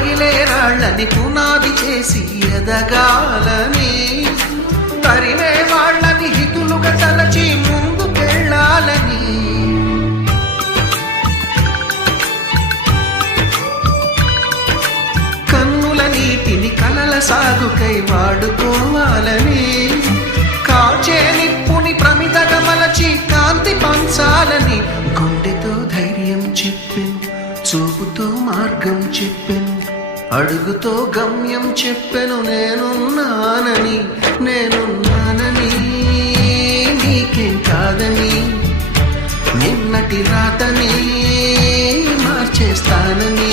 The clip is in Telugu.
పగిలే రాళ్ళని పునాది చేసి ఎదగాలని, తరిమే వాళ్ళని హితులుగా తలచి ముందుకెళ్ళాలని, కన్నుల నీటిని కలల సాగుకై వాడుకోవాలని, కాచే నిప్పుని ప్రమిదగా మలచి కాంతి పంచాలని, గుండెతో ధైర్యం చెప్పెను, చూపుతో మార్గం చెప్పెను, అడుగుతో గమ్యం చెప్పెను, నేనున్నానని నీకేం కాదని, నిన్నటి రాతని మార్చేస్తానని.